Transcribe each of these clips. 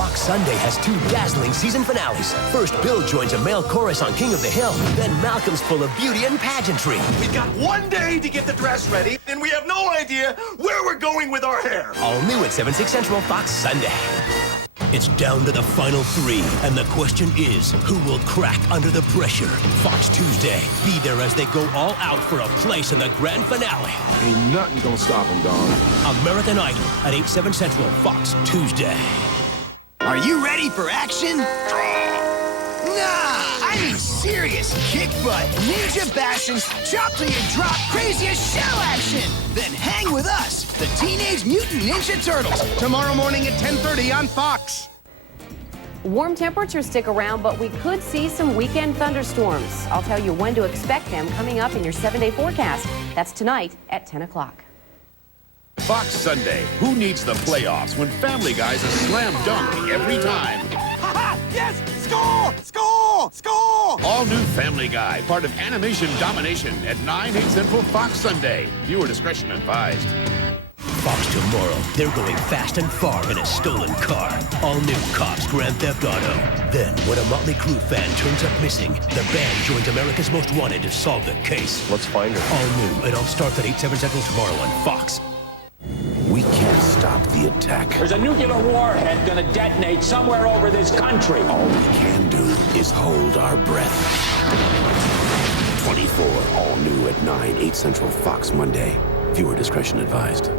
Fox Sunday has 2 dazzling season finales. First, Bill joins a male chorus on King of the Hill. Then Malcolm's full of beauty and pageantry. We've got 1 day to get the dress ready, and we have no idea where we're going with our hair. All new at 7/6 Central Fox Sunday. It's down to the final 3, and the question is, who will crack under the pressure? Fox Tuesday. Be there as they go all out for a place in the grand finale. Ain't nothing gonna stop them, dog. American Idol at 8/7 Central Fox Tuesday. Are you ready for action? Nah, I mean serious kick butt, ninja bastions, chop till you drop, crazy as shell action. Then hang with us, the Teenage Mutant Ninja Turtles, tomorrow morning at 10:30 on Fox. Warm temperatures stick around, but we could see some weekend thunderstorms. I'll tell you when to expect them coming up in your 7-day forecast. That's tonight at 10 o'clock. Fox Sunday. Who needs the playoffs when Family Guy's a slam dunk every time? Ha-ha! Yes! Score! Score! Score! All new Family Guy, part of Animation Domination at 9/8 Central Fox Sunday. Viewer discretion advised. Fox tomorrow. They're going fast and far in a stolen car. All new Cops Grand Theft Auto. Then, when a Motley Crue fan turns up missing, the band joins America's Most Wanted to solve the case. Let's find her. All new. It all starts at 8/7 Central tomorrow on Fox. We can't stop the attack. There's a nuclear warhead gonna detonate somewhere over this country. All we can do is hold our breath. 24, all new at 9/8 Central Fox Monday. Viewer discretion advised.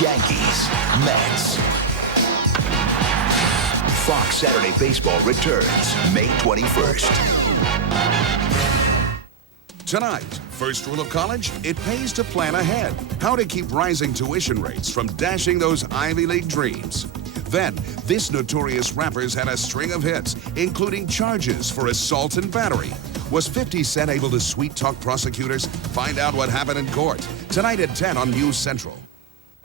Yankees, Mets. Fox Saturday Baseball returns May 21st. Tonight, first rule of college, it pays to plan ahead. How to keep rising tuition rates from dashing those Ivy League dreams. Then, this notorious rapper's had a string of hits, including charges for assault and battery. Was 50 Cent able to sweet-talk prosecutors? Find out what happened in court. Tonight at 10 on NewsCentral.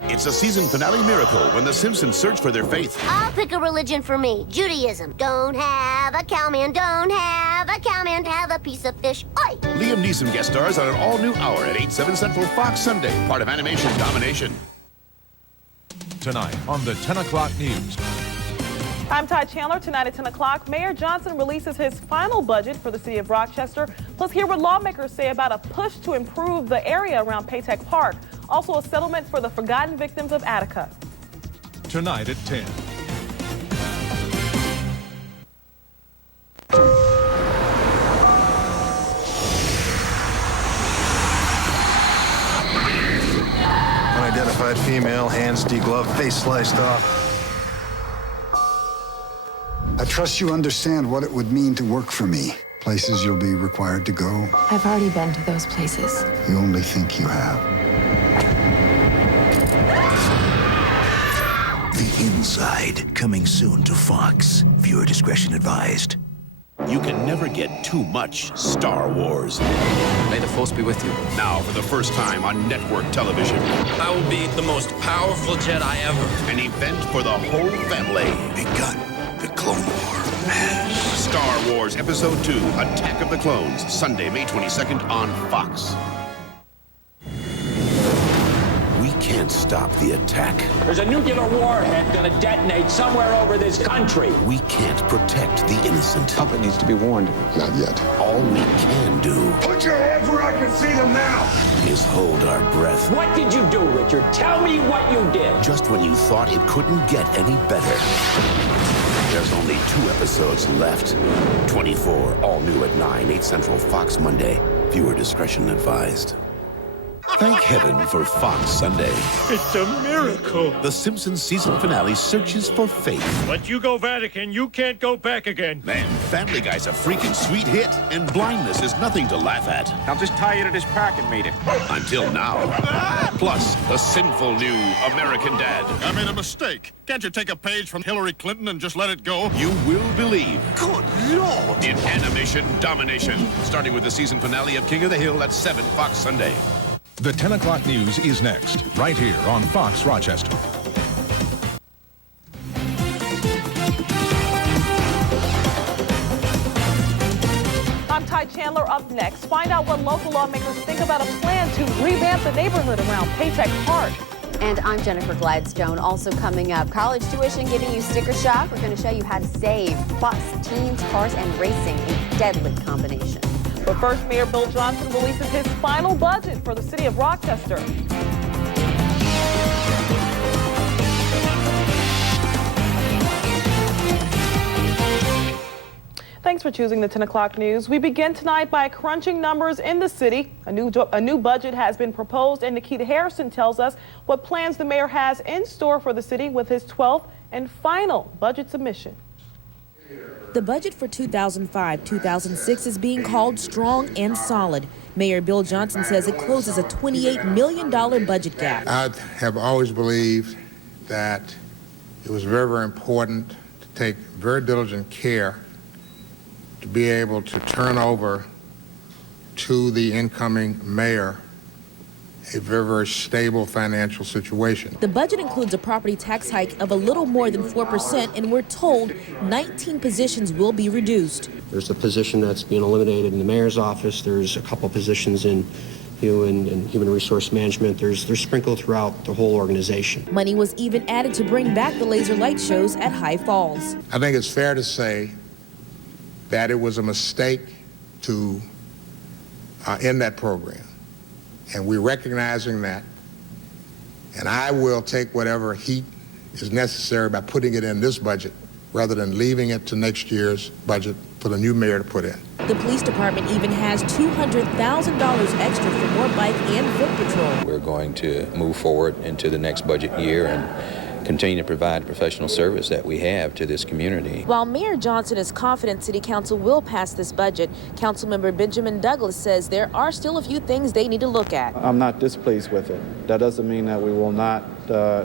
It's a season finale miracle when the Simpsons search for their faith. I'll pick a religion for me. Judaism. Don't have a cowman, don't have a cowman, have a piece of fish. Oi! Liam Neeson guest stars on an all-new hour at 8/7 Central Fox Sunday, part of Animation Domination. Tonight on the 10 o'clock news. I'm Ty Chandler. Tonight at 10 o'clock, Mayor Johnson releases his final budget for the city of Rochester. Plus, hear what lawmakers say about a push to improve the area around Paytech Park. Also, a settlement for the forgotten victims of Attica. Tonight at 10. Unidentified female, hands degloved, face sliced off. I trust you understand what it would mean to work for me. Places you'll be required to go. I've already been to those places. You only think you have. The Inside, coming soon to Fox. Viewer discretion advised. You can never get too much Star Wars. May the Force be with you. Now, for the first time on network television. I will be the most powerful Jedi ever. An event for the whole family. Begun. The Clone War has. Star Wars Episode 2, Attack of the Clones, Sunday, May 22nd on Fox. We can't stop the attack. There's a nuclear warhead gonna detonate somewhere over this country. We can't protect the innocent. Puppet needs to be warned. Not yet. All we can do Put your hands where I can see them now! is hold our breath. What did you do, Richard? Tell me what you did. Just when you thought it couldn't get any better. There's only 2 episodes left. 24, all new at 9/8 Central Fox Monday. Viewer discretion advised. Thank heaven for Fox Sunday. It's a miracle. The Simpsons season finale searches for faith. Once you go Vatican, you can't go back again. Man, Family Guy's a freaking sweet hit, and blindness is nothing to laugh at. I'll just tie you to this parking meter. Until now. Plus, the sinful new American Dad. I made a mistake. Can't you take a page from Hillary Clinton and just let it go? You will believe. Good Lord! In Animation Domination. Starting with the season finale of King of the Hill at 7 Fox Sunday. The 10 o'clock news is next, right here on Fox Rochester. I'm Ty Chandler. Up next, find out what local lawmakers think about a plan to revamp the neighborhood around Paytech Park. And I'm Jennifer Gladstone. Also coming up, college tuition giving you sticker shock. We're going to show you how to save. Plus, teens, cars, and racing, a deadly combination. But first, Mayor Bill Johnson releases his final budget for the city of Rochester. Thanks for choosing the 10 o'clock news. We begin tonight by crunching numbers in the city. A new budget has been proposed, and Nikita Harrison tells us what plans the mayor has in store for the city with his 12th and final budget submission. The budget for 2005-2006 is being called strong and solid. Mayor Bill Johnson says it closes a $28 million budget gap. I have always believed that it was very, very important to take very diligent care to be able to turn over to the incoming mayor a very, very stable financial situation. The budget includes a property tax hike of a little more than 4%, and we're told 19 positions will be reduced. There's a position that's being eliminated in the mayor's office. There's a couple positions in human resource management. They're sprinkled throughout the whole organization. Money was even added to bring back the laser light shows at High Falls. I think it's fair to say that it was a mistake to end that program. And we're recognizing that. And I will take whatever heat is necessary by putting it in this budget rather than leaving it to next year's budget for the new mayor to put in. The police department even has $200,000 extra for more bike and foot patrol. We're going to move forward into the next budget year and continue to provide the professional service that we have to this community. While Mayor Johnson is confident City Council will pass this budget, Councilmember Benjamin Douglas says there are still a few things they need to look at. I'm not displeased with it. That doesn't mean that we will not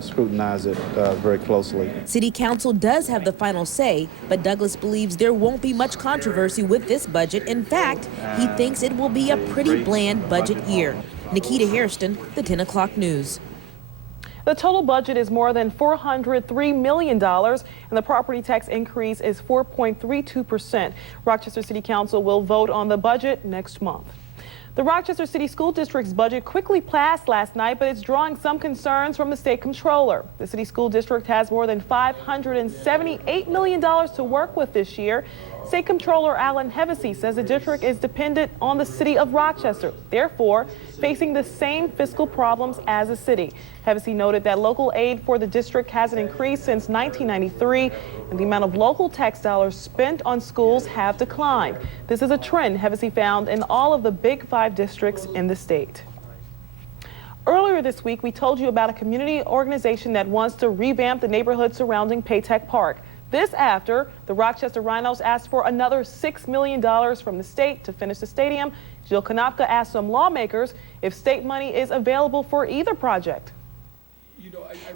scrutinize it very closely. City Council does have the final say, but Douglas believes there won't be much controversy with this budget. In fact, he thinks it will be a pretty bland budget year. Nikita Hairston, the 10 o'clock news. The total budget is more than $403 million, and the property tax increase is 4.32%. Rochester City Council will vote on the budget next month. The Rochester City School District's budget quickly passed last night, but it's drawing some concerns from the state comptroller. The city school district has more than $578 million to work with this year. State Comptroller Alan Hevesy says the district is dependent on the city of Rochester, therefore facing the same fiscal problems as the city. Hevesy noted that local aid for the district hasn't increased since 1993, and the amount of local tax dollars spent on schools have declined. This is a trend Hevesy found in all of the Big 5 districts in the state. Earlier this week, we told you about a community organization that wants to revamp the neighborhood surrounding Paytech Park. This after the Rochester Rhinos asked for another $6 million from the state to finish the stadium. Jill Konopka asked some lawmakers if state money is available for either project.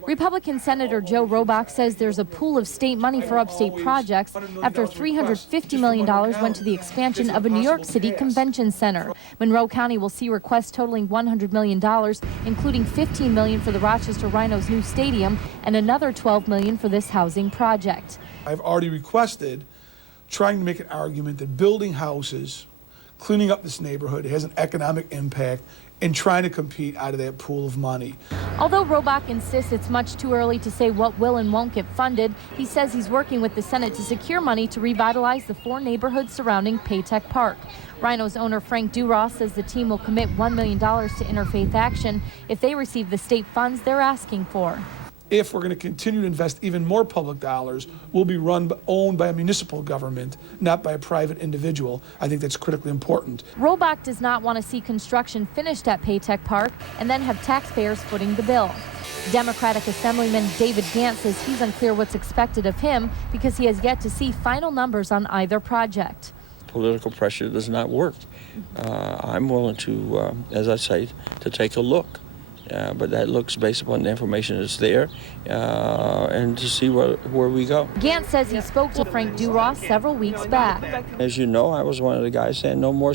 Republican Senator Joe Robach says there's a pool of state money for upstate projects after $350 million went to the expansion of a New York City convention center. Monroe County will see requests totaling $100 million, including $15 million for the Rochester Rhinos' new stadium and another $12 million for this housing project. I've already requested trying to make an argument that building houses, cleaning up this neighborhood has an economic impact, and trying to compete out of that pool of money. Although Robach insists it's much too early to say what will and won't get funded, he says he's working with the Senate to secure money to revitalize the 4 neighborhoods surrounding Paytech Park. Rhinos owner Frank Duras says the team will commit $1 million to Interfaith Action if they receive the state funds they're asking for. If we're going to continue to invest even more public dollars, we'll be owned by a municipal government, not by a private individual. I think that's critically important. Robach does not want to see construction finished at Paytech Park and then have taxpayers footing the bill. Democratic Assemblyman David Gant says he's unclear what's expected of him because he has yet to see final numbers on either project. Political pressure does not work. I'm willing to, as I say, to take a look. But that looks based upon the information that's there and to see where we go. Gant says he spoke to Frank Duras several weeks back. As you know, I was one of the guys saying no more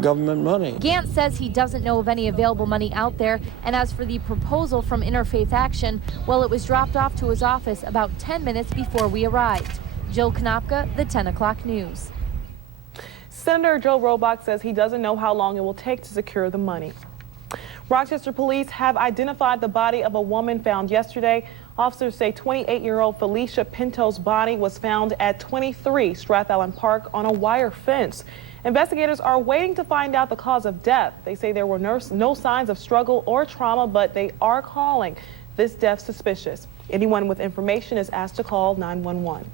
government money. Gant says he doesn't know of any available money out there, and as for the proposal from Interfaith Action, well, it was dropped off to his office about 10 minutes before we arrived. Jill Konopka, the 10 o'clock news. Senator Joe Robach says he doesn't know how long it will take to secure the money. Rochester police have identified the body of a woman found yesterday. Officers say 28-year-old Felicia Pinto's body was found at 23 Strathallan Park on a wire fence. Investigators are waiting to find out the cause of death. They say there were no signs of struggle or trauma, but they are calling this death suspicious. Anyone with information is asked to call 911.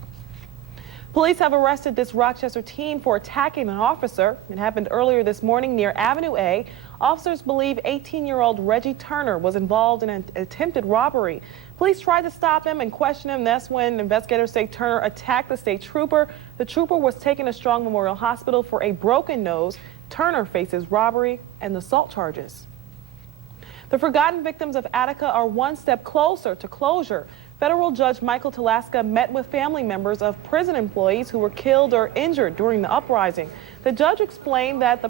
Police have arrested this Rochester teen for attacking an officer. It happened earlier this morning near Avenue A. Officers believe 18-year-old Reggie Turner was involved in an attempted robbery. Police tried to stop him and question him. That's when investigators say Turner attacked the state trooper. The trooper was taken to Strong Memorial Hospital for a broken nose. Turner faces robbery and assault charges. The forgotten victims of Attica are one step closer to closure. Federal Judge Michael Talaska met with family members of prison employees who were killed or injured during the uprising. The judge explained that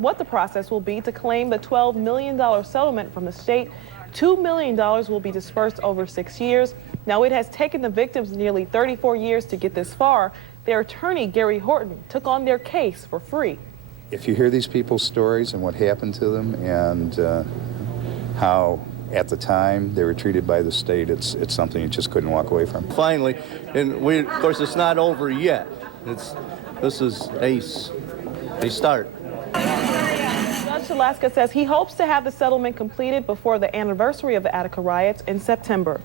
what the process will be to claim the $12 million settlement from the state. $2 million will be dispersed over 6 years. Now, it has taken the victims nearly 34 years to get this far. Their attorney, Gary Horton, took on their case for free. If you hear these people's stories and what happened to them and how at the time they were treated by the state, it's something you just couldn't walk away from. Finally, and of course it's not over yet. This is a start. Judge Talaska says he hopes to have the settlement completed before the anniversary of the Attica riots in September.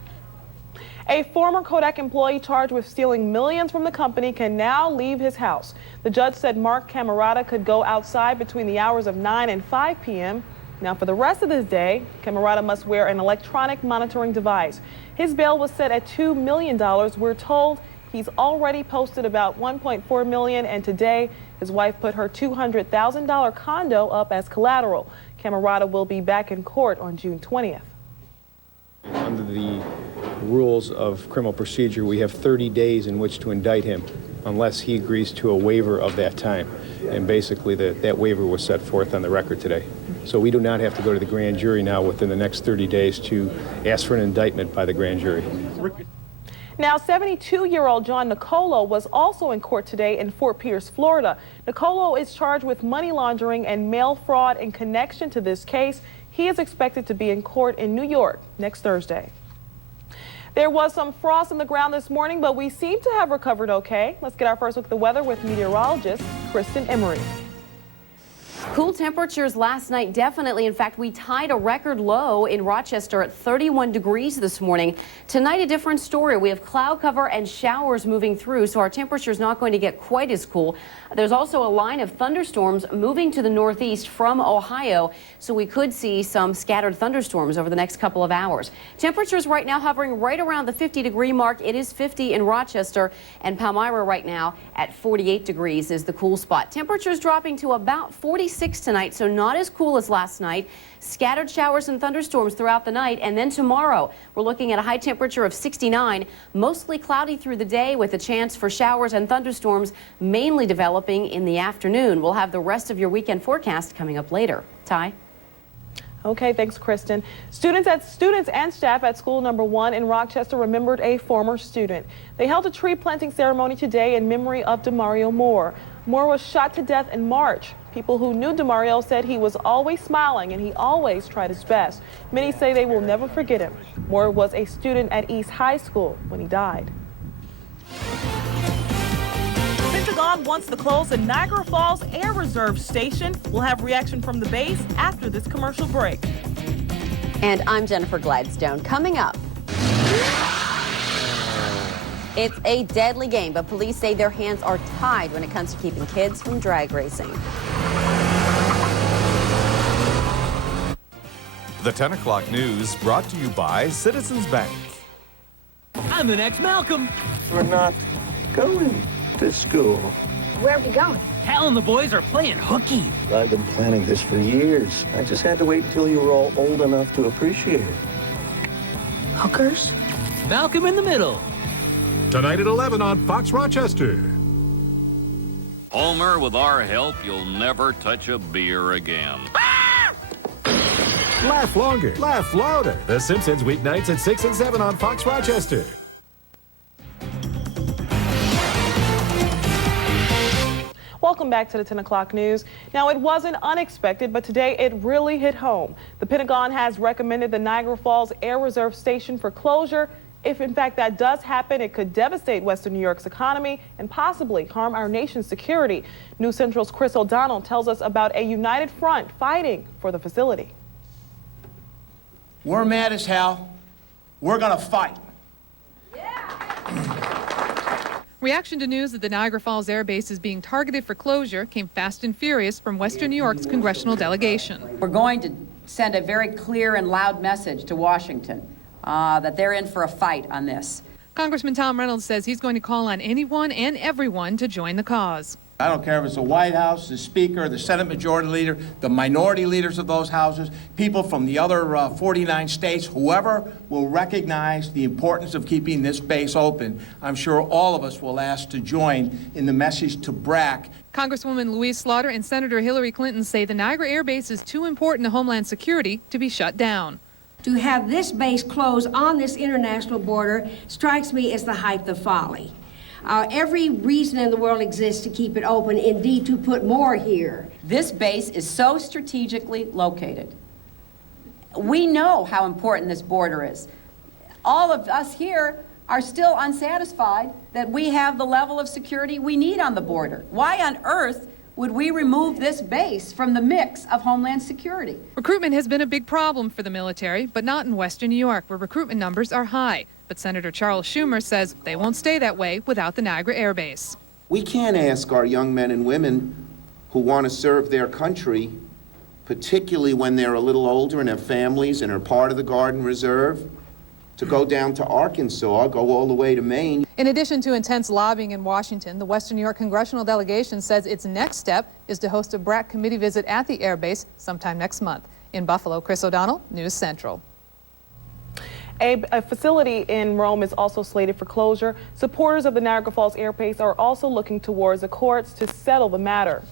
A former Kodak employee charged with stealing millions from the company can now leave his house. The judge said Mark Camerata could go outside between the hours of 9 and 5 p.m. Now, for the rest of this day, Camerata must wear an electronic monitoring device. His bail was set at $2 million. We're told he's already posted about $1.4 million, and today his wife put her $200,000 condo up as collateral. Camerata will be back in court on June 20th. Under the rules of criminal procedure, we have 30 days in which to indict him unless he agrees to a waiver of that time. And basically that waiver was set forth on the record today. So we do not have to go to the grand jury now within the next 30 days to ask for an indictment by the grand jury. Now, 72-year-old John Nicolo was also in court today in Fort Pierce, Florida. Nicolo is charged with money laundering and mail fraud in connection to this case. He is expected to be in court in New York next Thursday. There was some frost on the ground this morning, but we seem to have recovered okay. Let's get our first look at the weather with meteorologist Kristen Emery. Cool temperatures last night, definitely. In fact, we tied a record low in Rochester at 31 degrees this morning. Tonight, a different story. We have cloud cover and showers moving through, so our temperature is not going to get quite as cool. There's also a line of thunderstorms moving to the northeast from Ohio, so we could see some scattered thunderstorms over the next couple of hours. Temperatures right now hovering right around the 50-degree mark. It is 50 in Rochester, and Palmyra right now at 48 degrees is the cool spot. Temperatures dropping to about 46 tonight, so not as cool as last night. Scattered showers and thunderstorms throughout the night, and then tomorrow we're looking at a high temperature of 69, mostly cloudy through the day with a chance for showers and thunderstorms mainly developing in the afternoon. We'll have the rest of your weekend forecast coming up later. Ty? Okay, thanks, Kristen. Students and staff at school number 1 in Rochester remembered a former student. They held a tree planting ceremony today in memory of DeMario Moore. Moore was shot to death in March. People who knew DeMario said he was always smiling and he always tried his best. Many say they will never forget him. Moore was a student at East High School when he died. Pentagon wants to close the Niagara Falls Air Reserve Station. We'll have reaction from the base after this commercial break. And I'm Jennifer Gladstone. Coming up, it's a deadly game, but police say their hands are tied when it comes to keeping kids from drag racing. The 10 o'clock news brought to you by Citizens Bank. I'm the next Malcolm. We're not going to school. Where are we going? Hal and the boys are playing hooky. I've been planning this for years. I just had to wait until you were all old enough to appreciate it. Hookers? Malcolm in the Middle. Tonight at 11 on Fox Rochester. Homer, with our help, you'll never touch a beer again. Laugh longer, laugh louder. The Simpsons weeknights at 6 and 7 on Fox Rochester. Welcome back to the 10 o'clock news. Now, it wasn't unexpected, but today it really hit home. The Pentagon has recommended the Niagara Falls Air Reserve Station for closure. If in fact that does happen, it could devastate Western New York's economy and possibly harm our nation's security. NewsCentral's Chris O'Donnell tells us about a united front fighting for the facility. We're mad as hell. We're gonna fight. Reaction to news that the Niagara Falls Air Base is being targeted for closure came fast and furious from Western New York's congressional delegation. We're going to send a very clear and loud message to Washington that they're in for a fight on this. Congressman Tom Reynolds says he's going to call on anyone and everyone to join the cause. I don't care if it's the White House, the Speaker, the Senate Majority Leader, the minority leaders of those houses, people from the other 49 states, whoever will recognize the importance of keeping this base open. I'm sure all of us will ask to join in the message to BRAC. Congresswoman Louise Slaughter and Senator Hillary Clinton say the Niagara Air Base is too important to Homeland Security to be shut down. To have this base closed on this international border strikes me as the height of folly. Every reason in the world exists to keep it open, indeed to put more here. This base is so strategically located. We know how important this border is. All of us here are still unsatisfied that we have the level of security we need on the border. Why on earth would we remove this base from the mix of Homeland Security? Recruitment has been a big problem for the military, but not in Western New York, where recruitment numbers are high. But Senator Charles Schumer says they won't stay that way without the Niagara Air Base. We can't ask our young men and women who want to serve their country, particularly when they're a little older and have families and are part of the Guard and Reserve, to go down to Arkansas, go all the way to Maine. In addition to intense lobbying in Washington, the Western New York congressional delegation says its next step is to host a BRAC committee visit at the Air Base sometime next month. In Buffalo, Chris O'Donnell, News Central. A facility in Rome is also slated for closure. Supporters of the Niagara Falls Air Base are also looking towards the courts to settle the matter.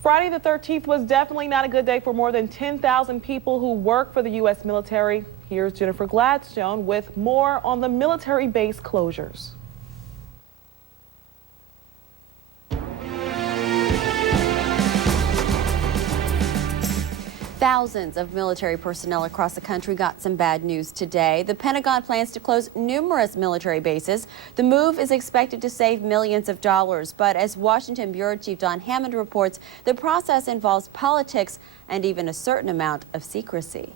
Friday the 13th was definitely not a good day for more than 10,000 people who work for the U.S. military. Here's Jennifer Gladstone with more on the military base closures. Thousands of military personnel across the country got some bad news today. The Pentagon plans to close numerous military bases. The move is expected to save millions of dollars, but as Washington Bureau Chief Don Hammond reports, the process involves politics and even a certain amount of secrecy.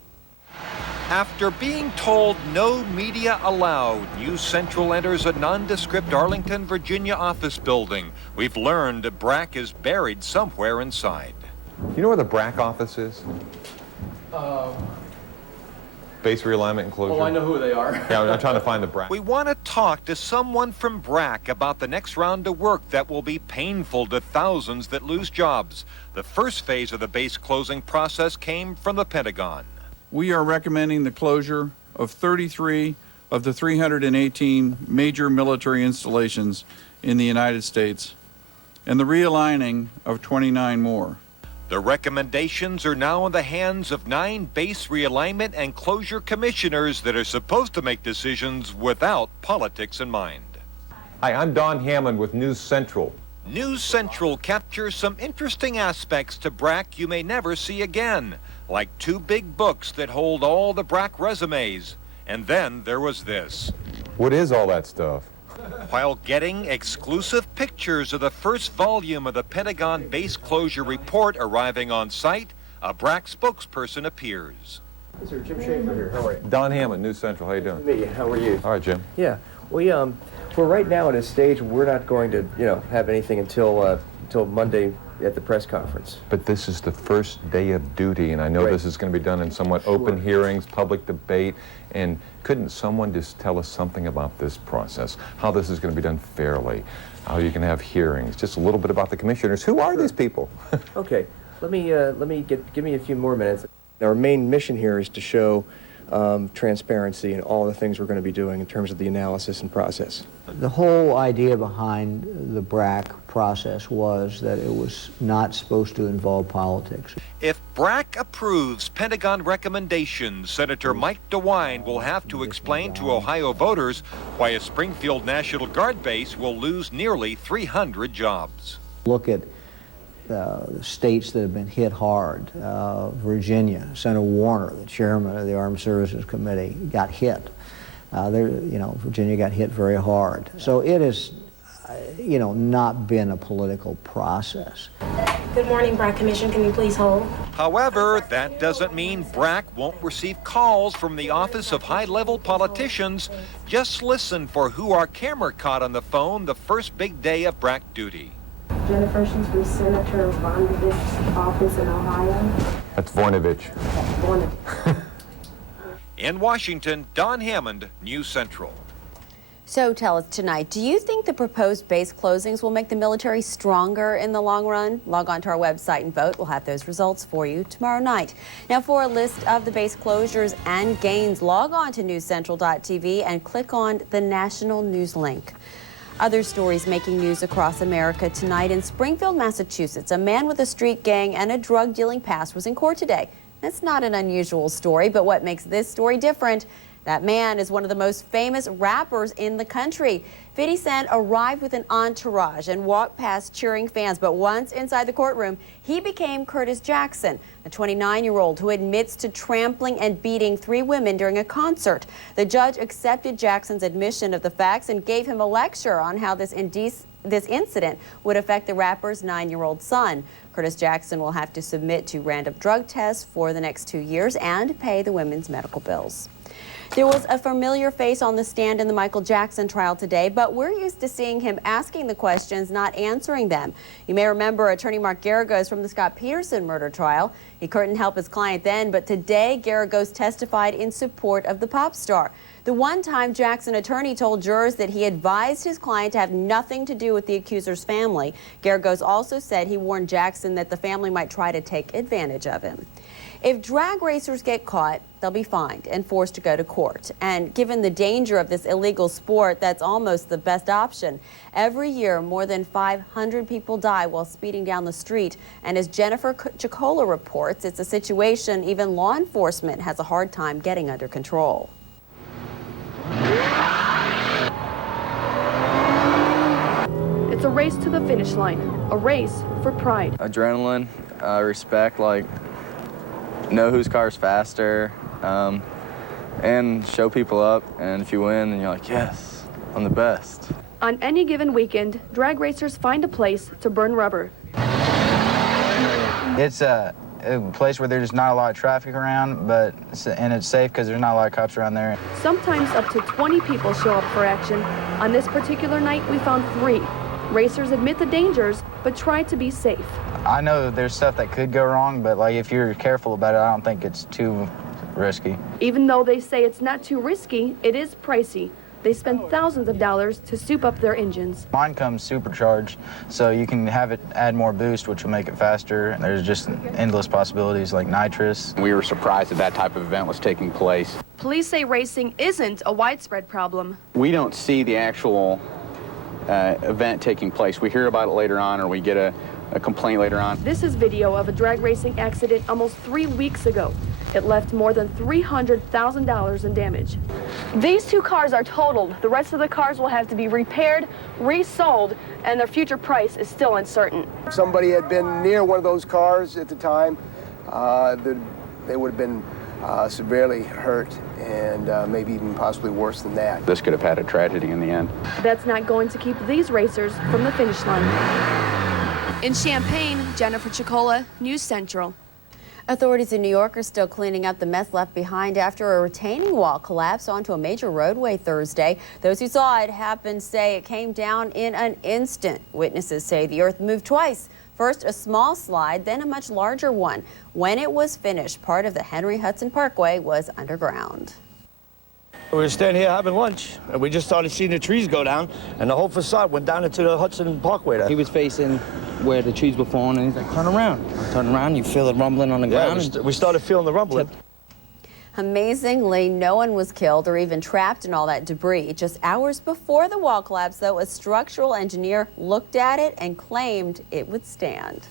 After being told no media allowed, NewsCentral enters a nondescript Arlington, Virginia office building. We've learned BRAC is buried somewhere inside. You know where the BRAC office is? Base realignment and closure. Oh, I know who they are. Yeah, I'm trying to find the BRAC. We want to talk to someone from BRAC about the next round of work that will be painful to thousands that lose jobs. The first phase of the base closing process came from the Pentagon. We are recommending the closure of 33 of the 318 major military installations in the United States and the realigning of 29 more. The recommendations are now in the hands of 9 base realignment and closure commissioners that are supposed to make decisions without politics in mind. Hi, I'm Don Hammond with NewsCentral. NewsCentral captures some interesting aspects to BRAC you may never see again, like 2 big books that hold all the BRAC resumes. And then there was this. What is all that stuff? While getting exclusive pictures of the first volume of the Pentagon base closure report arriving on site, a BRAC spokesperson appears. Sir, Jim Schaefer here. How are you? Don Hammond, NewsCentral. How you doing? Me. How are you? All right, Jim. Yeah. We're right now at a stage where we're not going to, have anything until Monday at the press conference. But this is the first day of duty, and I know this is going to be done in somewhat open hearings, public debate, and couldn't someone just tell us something about this process, how this is going to be done fairly, how you can have hearings, just a little bit about the commissioners. Who are these people? Okay, give me a few more minutes. Our main mission here is to show transparency in all the things we're going to be doing in terms of the analysis and process. The whole idea behind the BRAC process was that it was not supposed to involve politics. If BRAC approves Pentagon recommendations, Senator Mike DeWine will have to explain to Ohio voters why a Springfield National Guard base will lose nearly 300 jobs. Look at states that have been hit hard. Virginia, Senator Warner, the chairman of the Armed Services Committee, got hit. Virginia got hit very hard. So it has, not been a political process. Good morning, BRAC Commission. Can you please hold? However, that doesn't mean BRAC won't receive calls from the office of high-level politicians. Just listen for who our camera caught on the phone the first big day of BRAC duty. Jennifer, she's from Senator Voinovich's office in Ohio. That's Voinovich. Voinovich. In Washington, Don Hammond, News Central. So tell us tonight, do you think the proposed base closings will make the military stronger in the long run? Log on to our website and vote. We'll have those results for you tomorrow night. Now, for a list of the base closures and gains, log on to newscentral.tv and click on the national news link. Other stories making news across America tonight. In Springfield, Massachusetts, a man with a street gang and a drug-dealing past was in court today. That's not an unusual story, but what makes this story different? That man is one of the most famous rappers in the country. 50 Cent arrived with an entourage and walked past cheering fans, but once inside the courtroom, he became Curtis Jackson, a 29-year-old who admits to trampling and beating 3 women during a concert. The judge accepted Jackson's admission of the facts and gave him a lecture on how this incident would affect the rapper's 9-year-old son. Curtis Jackson will have to submit to random drug tests for the next 2 years and pay the women's medical bills. There was a familiar face on the stand in the Michael Jackson trial today, but we're used to seeing him asking the questions, not answering them. You may remember attorney Mark Garagos from the Scott Peterson murder trial. He couldn't help his client then, but today Garagos testified in support of the pop star. The one-time Jackson attorney told jurors that he advised his client to have nothing to do with the accuser's family. Garagos also said he warned Jackson that the family might try to take advantage of him. If drag racers get caught, they'll be fined and forced to go to court. And given the danger of this illegal sport, that's almost the best option. Every year, more than 500 people die while speeding down the street. And as Jennifer Chicola reports, it's a situation even law enforcement has a hard time getting under control. It's a race to the finish line, a race for pride. Adrenaline, respect, know whose car's faster, and show people up, and if you win, then you're like, yes, I'm the best. On any given weekend, drag racers find a place to burn rubber. It's a place where there's not a lot of traffic around, and it's safe because there's not a lot of cops around there. Sometimes up to 20 people show up for action. On this particular night, we found 3. Racers admit the dangers, but try to be safe. I know there's stuff that could go wrong, but if you're careful about it, I don't think it's too risky. Even though they say it's not too risky, it is pricey. They spend thousands of dollars to soup up their engines. Mine comes supercharged, so you can have it add more boost, which will make it faster. And there's just endless possibilities like nitrous. We were surprised that type of event was taking place. Police say racing isn't a widespread problem. We don't see the actual event taking place. We hear about it later on, or we get a complaint later on. This is video of a drag racing accident almost 3 weeks ago. It left more than $300,000 in damage. These 2 cars are totaled. The rest of the cars will have to be repaired, resold, and their future price is still uncertain. If somebody had been near one of those cars at the time, they would have been severely hurt and maybe even possibly worse than that. This could have had a tragedy in the end. That's not going to keep these racers from the finish line. In Champaign, Jennifer Chicola, News Central. Authorities in New York are still cleaning up the mess left behind after a retaining wall collapsed onto a major roadway Thursday. Those who saw it happen say it came down in an instant. Witnesses say the earth moved twice. First a small slide, then a much larger one. When it was finished, part of the Henry Hudson Parkway was underground. We were standing here having lunch, and we just started seeing the trees go down, and the whole facade went down into the Hudson Parkway there. He was facing where the trees were falling, and he's like, turn around. I turn around, you feel it rumbling on the ground. Yeah, we started feeling the rumbling. Amazingly, no one was killed or even trapped in all that debris. Just hours before the wall collapse, though, a structural engineer looked at it and claimed it would stand.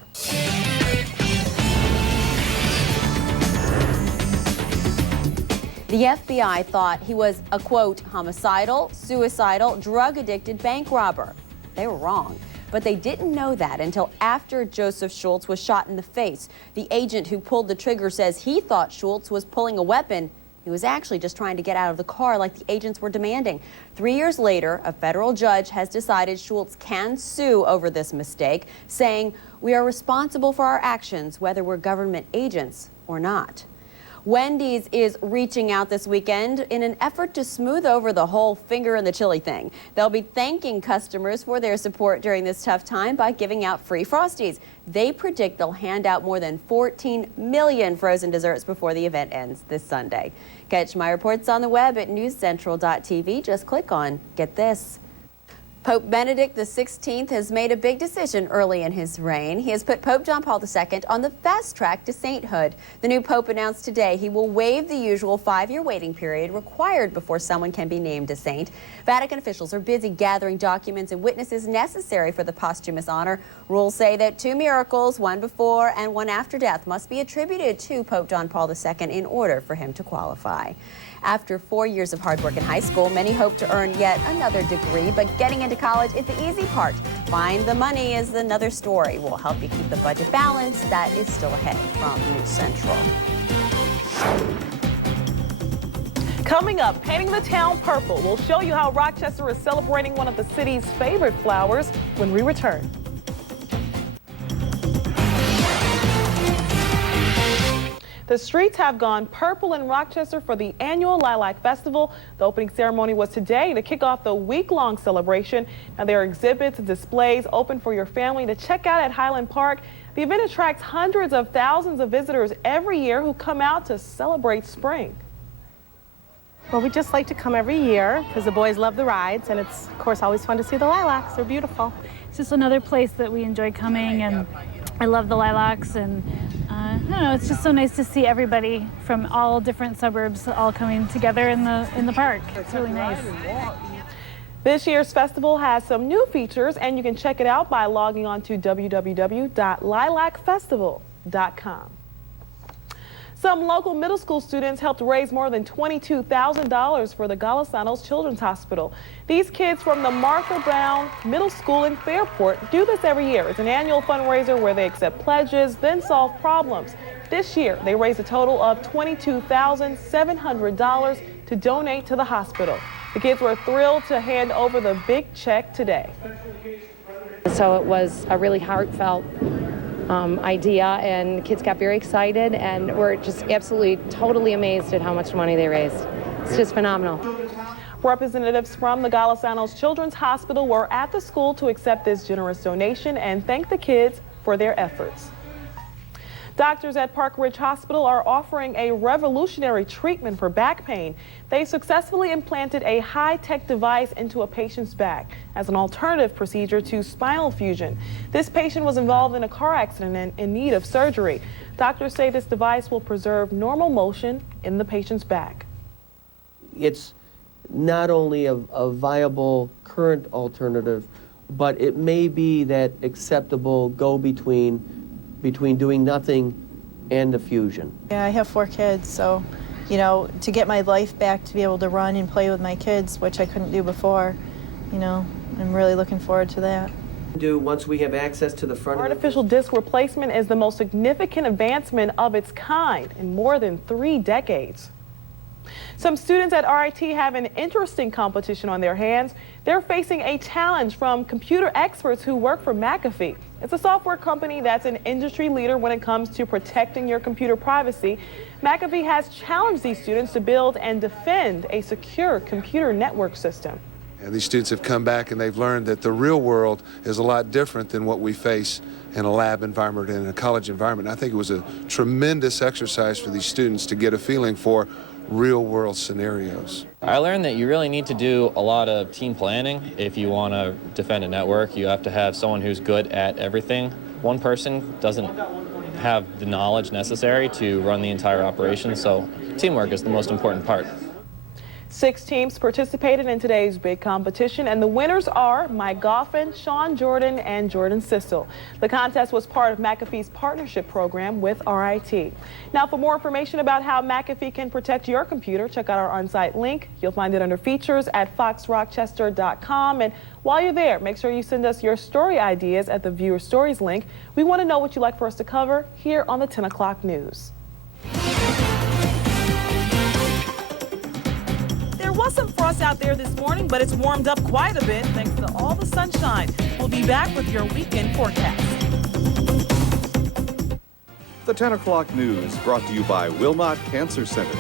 The FBI thought he was a, quote, homicidal, suicidal, drug-addicted bank robber. They were wrong. But they didn't know that until after Joseph Schultz was shot in the face. The agent who pulled the trigger says he thought Schultz was pulling a weapon. He was actually just trying to get out of the car like the agents were demanding. 3 years later, a federal judge has decided Schultz can sue over this mistake, saying, "We are responsible for our actions, whether we're government agents or not." Wendy's is reaching out this weekend in an effort to smooth over the whole finger in the chili thing. They'll be thanking customers for their support during this tough time by giving out free Frosties. They predict they'll hand out more than 14 million frozen desserts before the event ends this Sunday. Catch my reports on the web at newscentral.tv. Just click on Get This. Pope Benedict XVI has made a big decision early in his reign. He has put Pope John Paul II on the fast track to sainthood. The new pope announced today he will waive the usual 5-year waiting period required before someone can be named a saint. Vatican officials are busy gathering documents and witnesses necessary for the posthumous honor. Rules say that 2 miracles, one before and one after death, must be attributed to Pope John Paul II in order for him to qualify. After 4 years of hard work in high school, many hope to earn yet another degree, but getting into college is the easy part. Find the money is another story. We'll help you keep the budget balanced. That is still ahead from News Central. Coming up, painting the town purple. We'll show you how Rochester is celebrating one of the city's favorite flowers when we return. The streets have gone purple in Rochester for the annual Lilac Festival. The opening ceremony was today to kick off the week-long celebration. Now, there are exhibits and displays open for your family to check out at Highland Park. The event attracts hundreds of thousands of visitors every year who come out to celebrate spring. Well, we just like to come every year because the boys love the rides, and it's, of course, always fun to see the lilacs. They're beautiful. It's just another place that we enjoy coming, and I love the lilacs, and I don't know, it's just so nice to see everybody from all different suburbs all coming together in the park. It's really nice. This year's festival has some new features, and you can check it out by logging on to www.lilacfestival.com. Some local middle school students helped raise more than $22,000 for the Golisano's Children's Hospital. These kids from the Martha Brown Middle School in Fairport do this every year. It's an annual fundraiser where they accept pledges, then solve problems. This year, they raised a total of $22,700 to donate to the hospital. The kids were thrilled to hand over the big check today. So it was a really heartfelt idea, and kids got very excited, and we're just absolutely totally amazed at how much money they raised. It's just phenomenal. Representatives from the Golisano's Children's Hospital were at the school to accept this generous donation and thank the kids for their efforts. Doctors at Park Ridge Hospital are offering a revolutionary treatment for back pain. They successfully implanted a high-tech device into a patient's back as an alternative procedure to spinal fusion. This patient was involved in a car accident and in need of surgery. Doctors say this device will preserve normal motion in the patient's back. It's not only a viable current alternative, but it may be that acceptable go-between doing nothing and a fusion. Yeah, I have 4 kids, so, you know, to get my life back, to be able to run and play with my kids, which I couldn't do before, you know, I'm really looking forward to that. Once we have access to the front Artificial disc replacement is the most significant advancement of its kind in more than 3 decades. Some students at RIT have an interesting competition on their hands. They're facing a challenge from computer experts who work for McAfee. It's a software company that's an industry leader when it comes to protecting your computer privacy. McAfee has challenged these students to build and defend a secure computer network system. And these students have come back and they've learned that the real world is a lot different than what we face in a lab environment and in a college environment. And I think it was a tremendous exercise for these students to get a feeling for real-world scenarios. I learned that you really need to do a lot of team planning. If you want to defend a network, you have to have someone who's good at everything. One person doesn't have the knowledge necessary to run the entire operation, so teamwork is the most important part. 6 teams participated in today's big competition, and the winners are Mike Goffin, Sean Jordan, and Jordan Sissel. The contest was part of McAfee's partnership program with RIT. Now, for more information about how McAfee can protect your computer, check out our on-site link. You'll find it under features at foxrochester.com. And while you're there, make sure you send us your story ideas at the Viewer Stories link. We want to know what you'd like for us to cover here on the 10 o'clock news. There was some frost out there this morning, but it's warmed up quite a bit thanks to all the sunshine. We'll be back with your weekend forecast. The 10 o'clock news brought to you by Wilmot Cancer Center.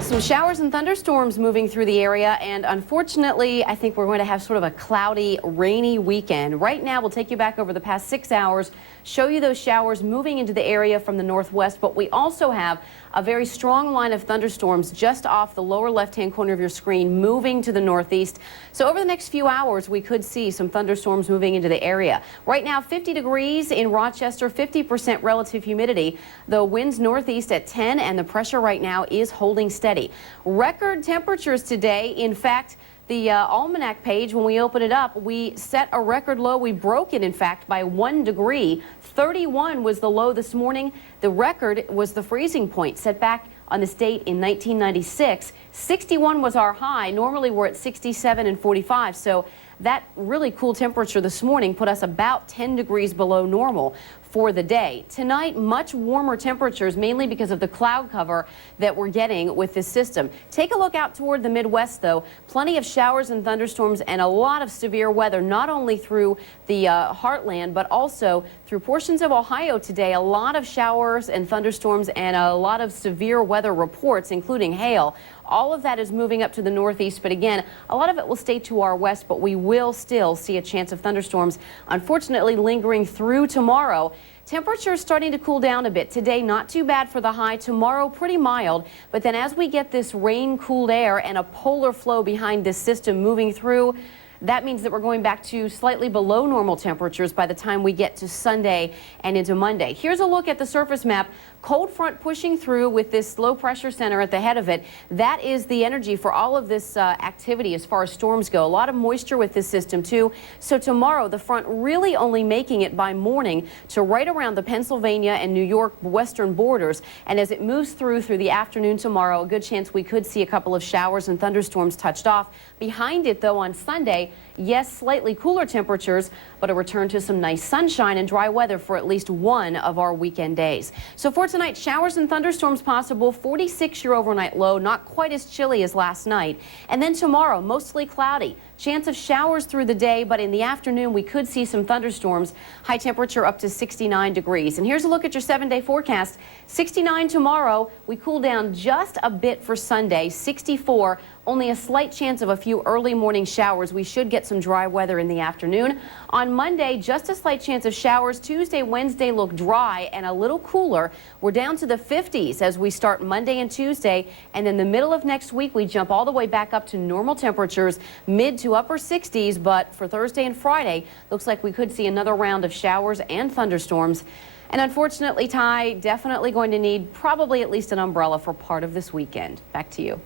Some showers and thunderstorms moving through the area, and unfortunately, I think we're going to have sort of a cloudy, rainy weekend. Right now, we'll take you back over the past 6 hours, show you those showers moving into the area from the northwest, but we also have a very strong line of thunderstorms just off the lower left-hand corner of your screen moving to the northeast. So over the next few hours, we could see some thunderstorms moving into the area. Right now, 50 degrees in Rochester, 50% relative humidity. The winds northeast at 10, and the pressure right now is holding steady. Record temperatures today. In fact, the almanac page, when we open it up, we set a record low. We broke it, in fact, by 1 degree. 31 was the low this morning. The record was the freezing point set back on this date in 1996. 61 was our high. Normally, we're at 67 and 45. So that really cool temperature this morning put us about 10 degrees below normal for the day. Tonight, much warmer temperatures, mainly because of the cloud cover that we're getting with this system. Take a look out toward the Midwest, though. Plenty of showers and thunderstorms and a lot of severe weather, not only through the heartland, but also through portions of Ohio today. A lot of showers and thunderstorms and a lot of severe weather reports, including hail. All of that is moving up to the northeast, but again, a lot of it will stay to our west, but we will still see a chance of thunderstorms, unfortunately, lingering through tomorrow. Temperatures starting to cool down a bit. Today, not too bad for the high. Tomorrow, pretty mild. But then as we get this rain-cooled air and a polar flow behind this system moving through, that means that we're going back to slightly below normal temperatures by the time we get to Sunday and into Monday. Here's a look at the surface map. Cold front pushing through with this low pressure center at the head of it. That is the energy for all of this activity as far as storms go. A lot of moisture with this system too. So tomorrow the front really only making it by morning to right around the Pennsylvania and New York western borders. And as it moves through the afternoon tomorrow, a good chance we could see a couple of showers and thunderstorms touched off. Behind it though on Sunday, yes, slightly cooler temperatures, but a return to some nice sunshine and dry weather for at least one of our weekend days. So for tonight, showers and thunderstorms possible, 46 your overnight low, not quite as chilly as last night. And then tomorrow, mostly cloudy. Chance of showers through the day, but in the afternoon, we could see some thunderstorms. High temperature up to 69 degrees. And here's a look at your 7-day forecast. 69 tomorrow. We cool down just a bit for Sunday. 64. Only a slight chance of a few early morning showers. We should get some dry weather in the afternoon. On Monday, just a slight chance of showers. Tuesday, Wednesday look dry and a little cooler. We're down to the 50s as we start Monday and Tuesday. And in the middle of next week, we jump all the way back up to normal temperatures, mid to upper 60s. But for Thursday and Friday, looks like we could see another round of showers and thunderstorms. And unfortunately, Ty, definitely going to need probably at least an umbrella for part of this weekend. Back to you.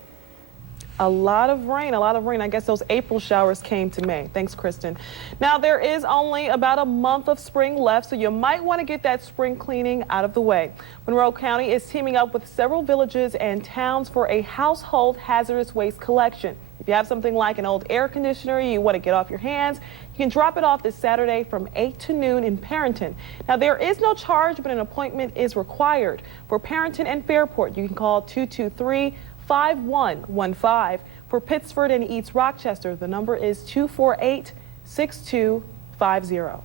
A lot of rain, a lot of rain. I guess those April showers came to May. Thanks, Kristen. Now, there is only about a month of spring left, so you might want to get that spring cleaning out of the way. Monroe County is teaming up with several villages and towns for a household hazardous waste collection. If you have something like an old air conditioner you want to get off your hands, you can drop it off this Saturday from 8 to noon in Parenton. Now, there is no charge, but an appointment is required. For Parenton and Fairport, you can call 223-5115. For Pittsford and East Rochester, the number is 248-6250.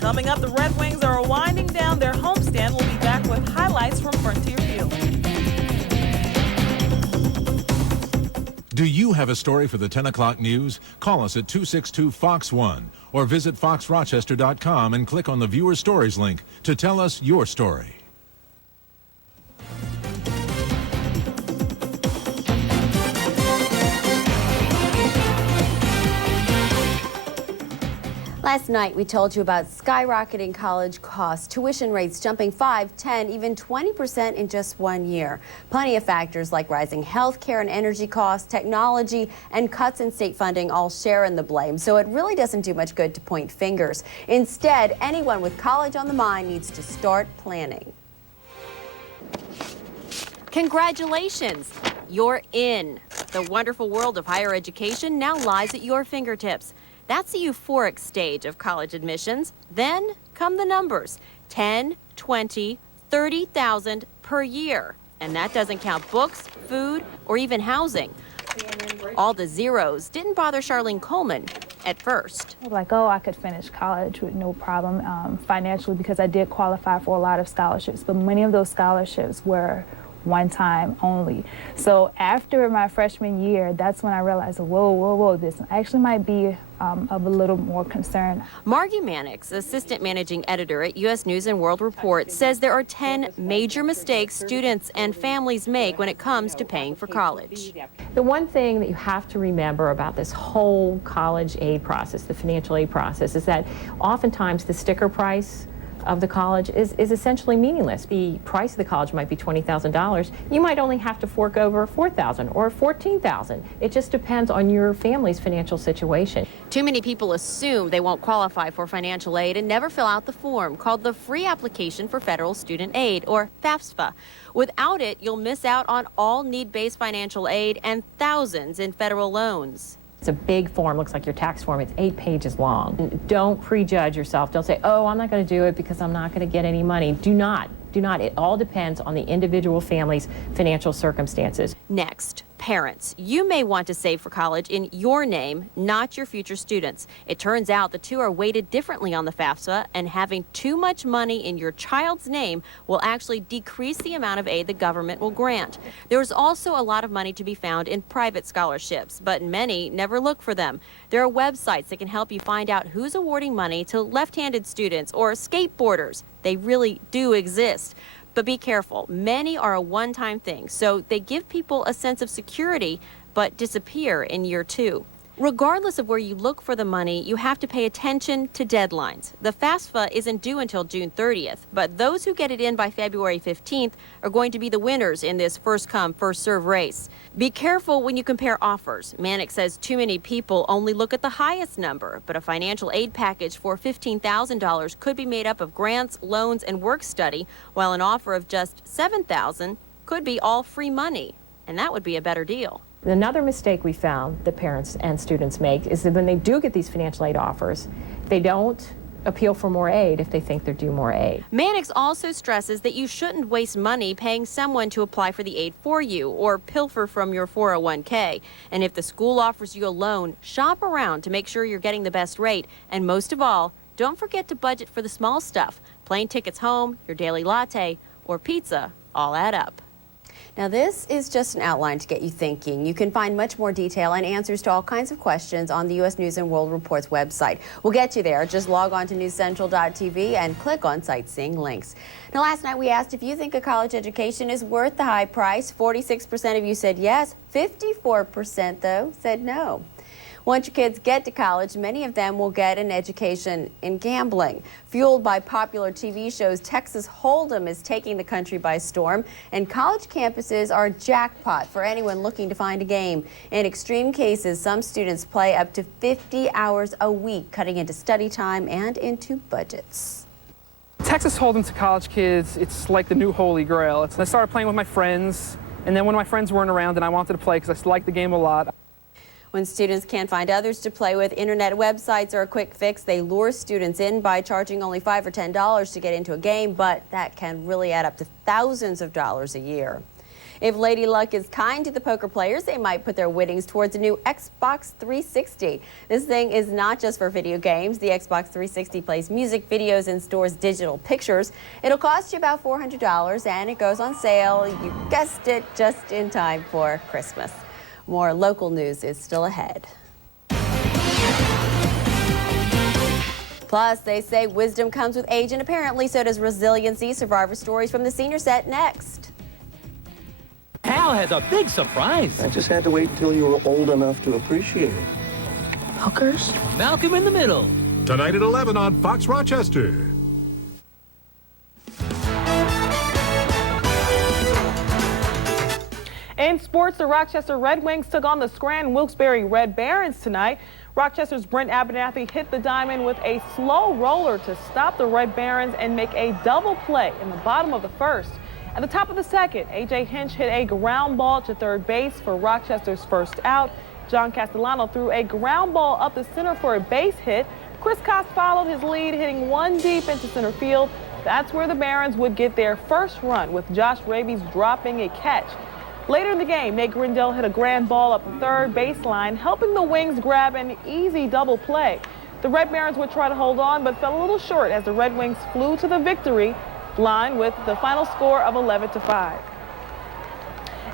Coming up, the Red Wings are winding down their homestand. We'll be back with highlights from Frontier Field. Do you have a story for the 10 o'clock news? Call us at 262-FOX-1 or visit foxrochester.com and click on the Viewer Stories link to tell us your story. Last night, we told you about skyrocketing college costs, tuition rates jumping 5, 10, even 20% in just 1 year. Plenty of factors like rising health care and energy costs, technology, and cuts in state funding all share in the blame. So it really doesn't do much good to point fingers. Instead, anyone with college on the mind needs to start planning. Congratulations! You're in. The wonderful world of higher education now lies at your fingertips. That's the euphoric stage of college admissions. Then come the numbers, 10, 20, 30,000 per year. And that doesn't count books, food, or even housing. All the zeros didn't bother Charlene Coleman at first. Like, oh, I could finish college with no problem financially because I did qualify for a lot of scholarships, but many of those scholarships were one time only. So after my freshman year, that's when I realized, whoa, this actually might be of a little more concern. Margie Mannix, assistant managing editor at U.S. News and World Report, says there are 10 major mistakes students and families make when it comes to paying for college. The one thing that you have to remember about this whole college aid process, the financial aid process, is that oftentimes the sticker price of the college is essentially meaningless. The price of the college might be $20,000. You might only have to fork over $4,000 or $14,000. It just depends on your family's financial situation. Too many people assume they won't qualify for financial aid and never fill out the form called the Free Application for Federal Student Aid, or FAFSA. Without it, you'll miss out on all need-based financial aid and thousands in federal loans. It's a big form, looks like your tax form. It's 8 pages long. Don't prejudge yourself. Don't say, oh, I'm not going to do it because I'm not going to get any money. Do not. It all depends on the individual family's financial circumstances. Next, parents. You may want to save for college in your name, not your future students. It turns out the two are weighted differently on the FAFSA, and having too much money in your child's name will actually decrease the amount of aid the government will grant. There's also a lot of money to be found in private scholarships, but many never look for them. There are websites that can help you find out who's awarding money to left-handed students or skateboarders. They really do exist. But be careful, many are a one-time thing, so they give people a sense of security, but disappear in year 2. Regardless of where you look for the money, you have to pay attention to deadlines. The FAFSA isn't due until June 30th, but those who get it in by February 15th are going to be the winners in this first-come, first-serve race. Be careful when you compare offers. Mannix says too many people only look at the highest number, but a financial aid package for $15,000 could be made up of grants, loans, and work study, while an offer of just $7,000 could be all free money, and that would be a better deal. Another mistake we found that parents and students make is that when they do get these financial aid offers, they don't appeal for more aid if they think they're due more aid. Mannix also stresses that you shouldn't waste money paying someone to apply for the aid for you or pilfer from your 401k. And if the school offers you a loan, shop around to make sure you're getting the best rate. And most of all, don't forget to budget for the small stuff. Plane tickets home, your daily latte, or pizza all add up. Now, this is just an outline to get you thinking. You can find much more detail and answers to all kinds of questions on the U.S. News and World Report's website. We'll get you there. Just log on to NewsCentral.tv and click on sightseeing links. Now, last night we asked if you think a college education is worth the high price. 46% of you said yes. 54%, though, said no. Once your kids get to college, many of them will get an education in gambling. Fueled by popular TV shows, Texas Hold'em is taking the country by storm, and college campuses are a jackpot for anyone looking to find a game. In extreme cases, some students play up to 50 hours a week, cutting into study time and into budgets. Texas Hold'em to college kids, it's like the new holy grail. I started playing with my friends, and then when my friends weren't around and I wanted to play because I liked the game a lot. When students can't find others to play with, internet websites are a quick fix. They lure students in by charging only $5 or $10 to get into a game, but that can really add up to thousands of dollars a year. If Lady Luck is kind to the poker players, they might put their winnings towards a new Xbox 360. This thing is not just for video games. The Xbox 360 plays music, videos, and stores digital pictures. It'll cost you about $400, and it goes on sale, you guessed it, just in time for Christmas. More local news is still ahead. Plus, they say wisdom comes with age, and apparently so does resiliency. Survivor stories from the senior set next. Hal has a big surprise. I just had to wait until you were old enough to appreciate it. Hookers? Malcolm in the Middle. Tonight at 11 on Fox Rochester. In sports, the Rochester Red Wings took on the Scranton Wilkes-Barre Red Barons tonight. Rochester's Brent Abernathy hit the diamond with a slow roller to stop the Red Barons and make a double play in the bottom of the first. At the top of the second, A.J. Hinch hit a ground ball to third base for Rochester's first out. John Castellano threw a ground ball up the center for a base hit. Chris Cost followed his lead, hitting one deep into center field. That's where the Barons would get their first run, with Josh Rabies dropping a catch. Later in the game, Nate Grindell hit a grand ball up the third baseline, helping the Wings grab an easy double play. The Red Barons would try to hold on, but fell a little short as the Red Wings flew to the victory line with the final score of 11-5.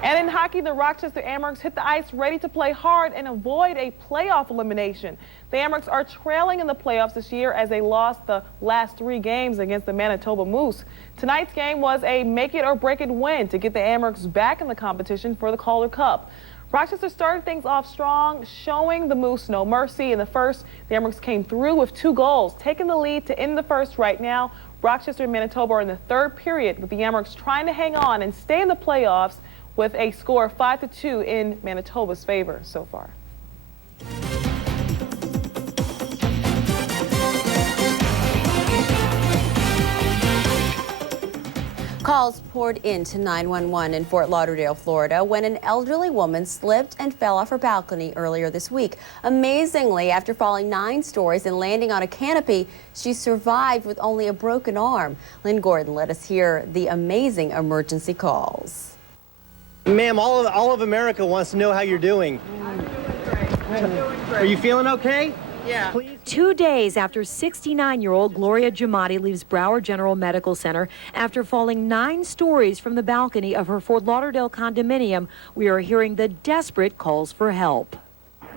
And in hockey, the Rochester Amherst hit the ice ready to play hard and avoid a playoff elimination. The Amherst are trailing in the playoffs this year as they lost the last 3 games against the Manitoba Moose. Tonight's game was a make-it-or-break-it win to get the Amherst back in the competition for the Calder Cup. Rochester started things off strong, showing the Moose no mercy. In the first, the Amherst came through with 2 goals, taking the lead to end the first right now. Rochester and Manitoba are in the third period, with the Amherst trying to hang on and stay in the playoffs, with a score of 5-2 in Manitoba's favor so far. Calls poured into 911 in Fort Lauderdale, Florida, when an elderly woman slipped and fell off her balcony earlier this week. Amazingly, after falling 9 stories and landing on a canopy, she survived with only a broken arm. Lynn Gordon let us hear the amazing emergency calls. Ma'am, all of America wants to know how you're doing. Are you feeling okay? Yeah. 2 days after 69-year-old Gloria Giamatti leaves Broward General Medical Center after falling 9 stories from the balcony of her Fort Lauderdale condominium, we are hearing the desperate calls for help.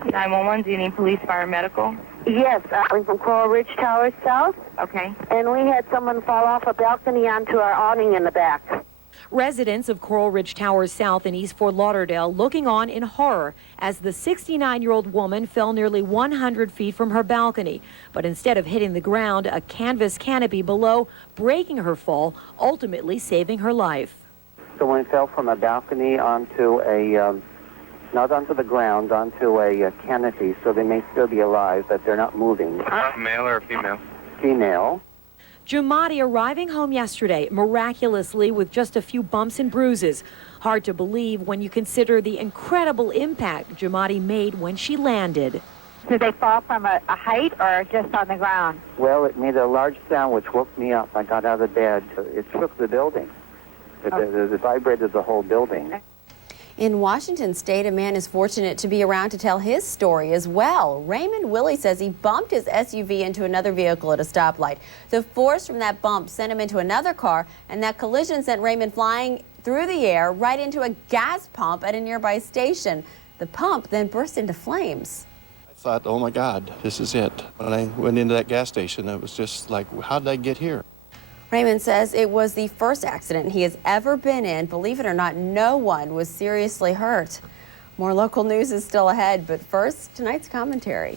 911, do you need police, fire, medical? Yes, I'm from Coral Ridge Towers South. Okay. And we had someone fall off a balcony onto our awning in the back. Residents of Coral Ridge Towers South in East Fort Lauderdale looking on in horror as the 69-year-old woman fell nearly 100 feet from her balcony. But instead of hitting the ground, a canvas canopy below, breaking her fall, ultimately saving her life. Someone fell from a balcony onto a, not onto the ground, onto a canopy, so they may still be alive, but they're not moving. Male or female? Female. Giamatti arriving home yesterday, miraculously with just a few bumps and bruises. Hard to believe when you consider the incredible impact Giamatti made when she landed. Did they fall from a height or just on the ground? Well, it made a large sound which woke me up. I got out of bed. It shook the building. It vibrated the whole building. In Washington State, a man is fortunate to be around to tell his story as well. Raymond Willie says he bumped his SUV into another vehicle at a stoplight. The force from that bump sent him into another car, and that collision sent Raymond flying through the air right into a gas pump at a nearby station. The pump then burst into flames. I thought, oh my God, this is it. When I went into that gas station, it was just like, how did I get here? Raymond says it was the first accident he has ever been in. Believe it or not, no one was seriously hurt. More local news is still ahead, but first, tonight's commentary.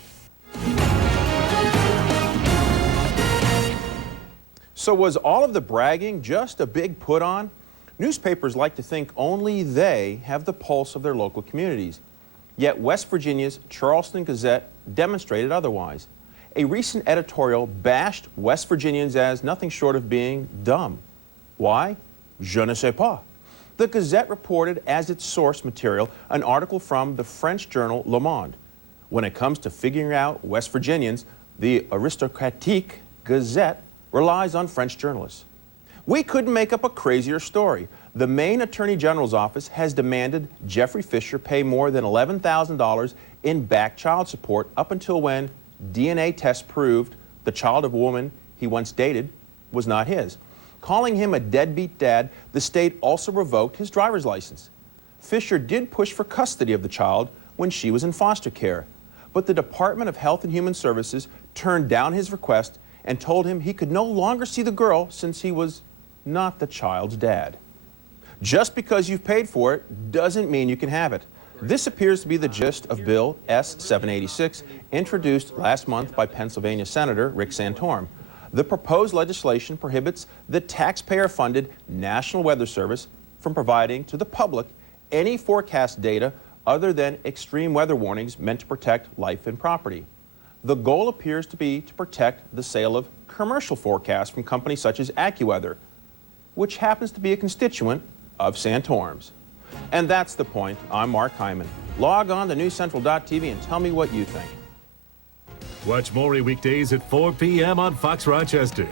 So was all of the bragging just a big put on? Newspapers like to think only they have the pulse of their local communities. Yet West Virginia's Charleston Gazette demonstrated otherwise. A recent editorial bashed West Virginians as nothing short of being dumb. Why? Je ne sais pas. The Gazette reported as its source material an article from the French journal Le Monde. When it comes to figuring out West Virginians, the aristocratique Gazette relies on French journalists. We couldn't make up a crazier story. The Maine Attorney General's office has demanded Jeffrey Fisher pay more than $11,000 in back child support up until when DNA tests proved the child of a woman he once dated was not his. Calling him a deadbeat dad, the state also revoked his driver's license. Fisher did push for custody of the child when she was in foster care, but the Department of Health and Human Services turned down his request and told him he could no longer see the girl since he was not the child's dad. Just because you've paid for it doesn't mean you can have it. This appears to be the gist of Bill S-786, introduced last month by Pennsylvania Senator Rick Santorum. The proposed legislation prohibits the taxpayer-funded National Weather Service from providing to the public any forecast data other than extreme weather warnings meant to protect life and property. The goal appears to be to protect the sale of commercial forecasts from companies such as AccuWeather, which happens to be a constituent of Santorum's. And that's the point. I'm Mark Hyman. Log on to NewsCentral.tv and tell me what you think. Watch Maury weekdays at 4 p.m. on Fox Rochester.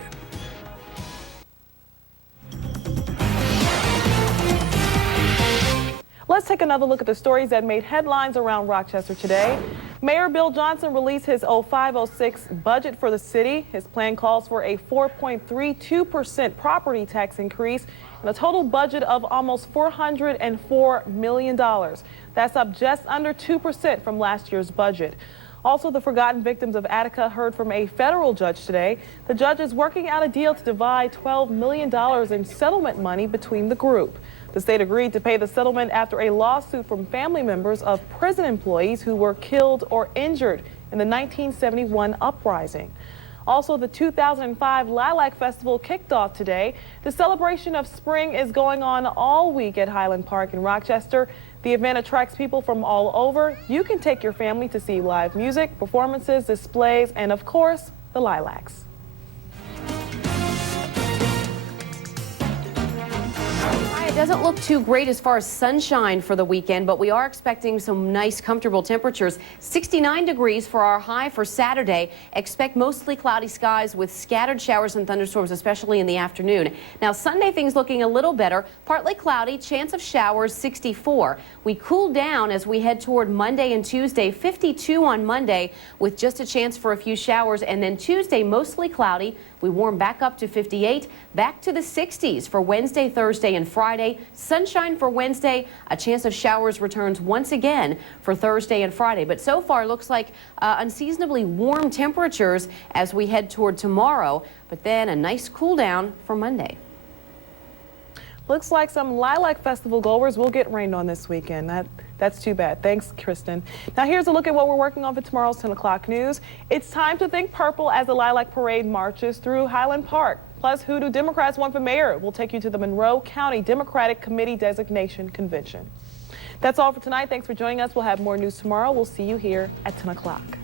Let's take another look at the stories that made headlines around Rochester today. Mayor Bill Johnson released his 0506 budget for the city. His plan calls for a 4.32% property tax increase and a total budget of almost $404 million. That's up just under 2% from last year's budget. Also, the forgotten victims of Attica heard from a federal judge today. The judge is working out a deal to divide $12 million in settlement money between the group. The state agreed to pay the settlement after a lawsuit from family members of prison employees who were killed or injured in the 1971 uprising. Also, the 2005 Lilac Festival kicked off today. The celebration of spring is going on all week at Highland Park in Rochester. The event attracts people from all over. You can take your family to see live music, performances, displays, and of course, the lilacs. It doesn't look too great as far as sunshine for the weekend, but we are expecting some nice, comfortable temperatures. 69 degrees for our high for Saturday. Expect mostly cloudy skies with scattered showers and thunderstorms, especially in the afternoon. Now, Sunday, things looking a little better. Partly cloudy, chance of showers, 64. We cool down as we head toward Monday and Tuesday. 52 on Monday with just a chance for a few showers, and then Tuesday, mostly cloudy. We warm back up to 58, back to the 60s for Wednesday, Thursday, and Friday. Sunshine for Wednesday. A chance of showers returns once again for Thursday and Friday. But so far, looks like unseasonably warm temperatures as we head toward tomorrow. But then a nice cool down for Monday. Looks like some Lilac Festival goers will get rained on this weekend. That's too bad. Thanks, Kristen. Now here's a look at what we're working on for tomorrow's 10 o'clock news. It's time to think purple as the Lilac Parade marches through Highland Park. Plus, who do Democrats want for mayor? We'll take you to the Monroe County Democratic Committee Designation Convention. That's all for tonight. Thanks for joining us. We'll have more news tomorrow. We'll see you here at 10 o'clock.